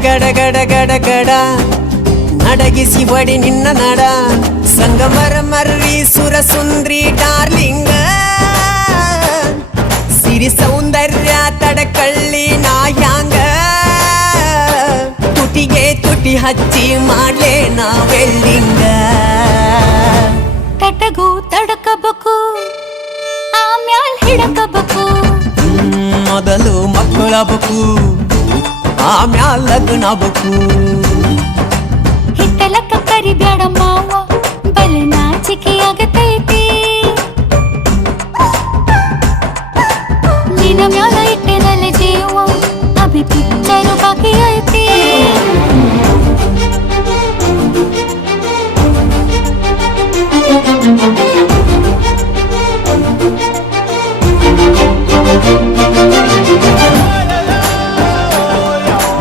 ಗಡ ಗಡ ಗಡ ಗಡ ನಡಗಿಸಿ ಬಡಿ ನಿನ್ನ ನಡ ಸಂಗಮರ ಮರ್ರಿ ಸುರ ಸುಂದ್ರಿ ಡಾರ್ಲಿಂಗ ಸಿರಿ ಸೌಂದರ್ಯ ತಡಕಳ್ಳಿ ನಾಯಾಂಗ ತುಟಿಗೆ ತುಟಿ ಹಚ್ಚಿ ಮಾಡ್ಲೇ ನಾ ವೆಲ್ಡಿಂಗ ತಟಗೂ ತಡಕಬೇಕು ಆಮ್ಯಾಲ್ ಹಿಡಕಬೇಕು ಮೊದಲು ಮಕ್ಕಳಬೇಕು ಆಮ್ಯಾಲ ಲಗ್ನಬೇಕು ಹಿತ್ತಲಕ್ಕ ಕರಿಬ್ಯಾಡ ಮಾವ ಬಲ ನಾಚಿಕೆ ಆಗತೈತಿ ನಿನ್ನ ಮ್ಯಾಲ ಇಟ್ಟೆನಲ್ಲ ಜೀವ ಅಭಿ ಪಿಚ್ಚರು ಬಾಕಿ